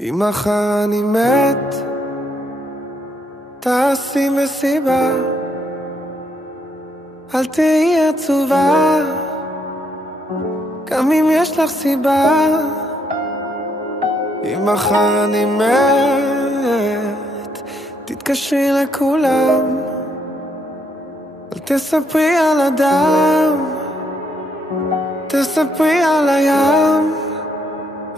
אם מחר אני מת, תעשי מסיבה, אל תהיי עצובה, גם אם יש לך סיבה. אם מחר אני מת, תתקשרי לכולם, אל תספרי על אדם, תספרי על הים,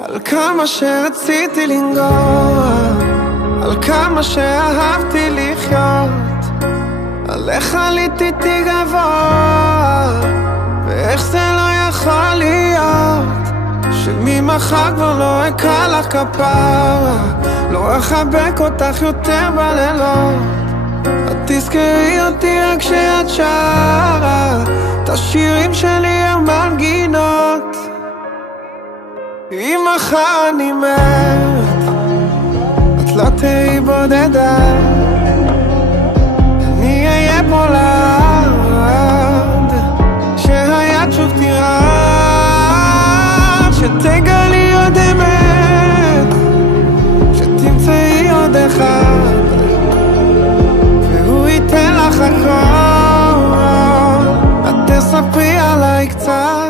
על כמה שרציתי לנגוע, על כמה שאהבתי לחיות, על איך עליתי גבוה, ואיך זה לא יכול להיות, שממחר כבר לא אקרא לך כפרה, לא אחבק אותך יותר בלילות. את תזכרי אותי רק כשאת שרה את השירים שלי המנגינות. אם מחר אני מת, את לא תהיי בודדה, אני אהיה פה לעד, שהיד שוב תרעד, שתגלי עוד אמת, שתמצאי עוד אחד, והוא ייתן לך הכל. את תספרי עליי קצת,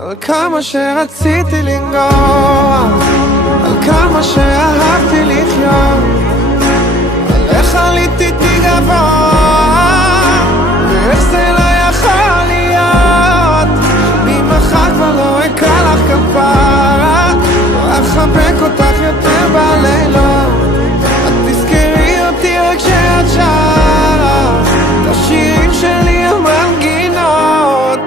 על כמה שרציתי לנגוע, על כמה שאהבתי לחיות, על איך עליתי גבוה, ואיך זה לא יכול להיות, ממחר כבר לא אקרא לך כפרה, לא אחבק אותך יותר בלילות. את תזכרי אותי רק כשאת שרה את השירים שלי המנגינות.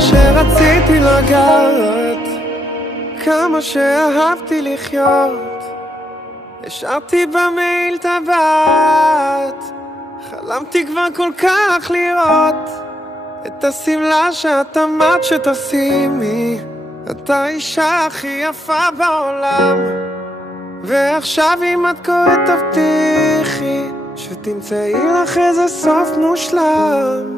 שרציתי לגעת, כמה שאהבתי לחיות, השארתי במייל טבעת, חלמתי כבר כל כך לראות את השמלה שאת אמרת שתשימי, את האישה הכי יפה בעולם, ועכשיו אם את קוראת תבטיחי שתמצאי לך איזה סוף מושלם.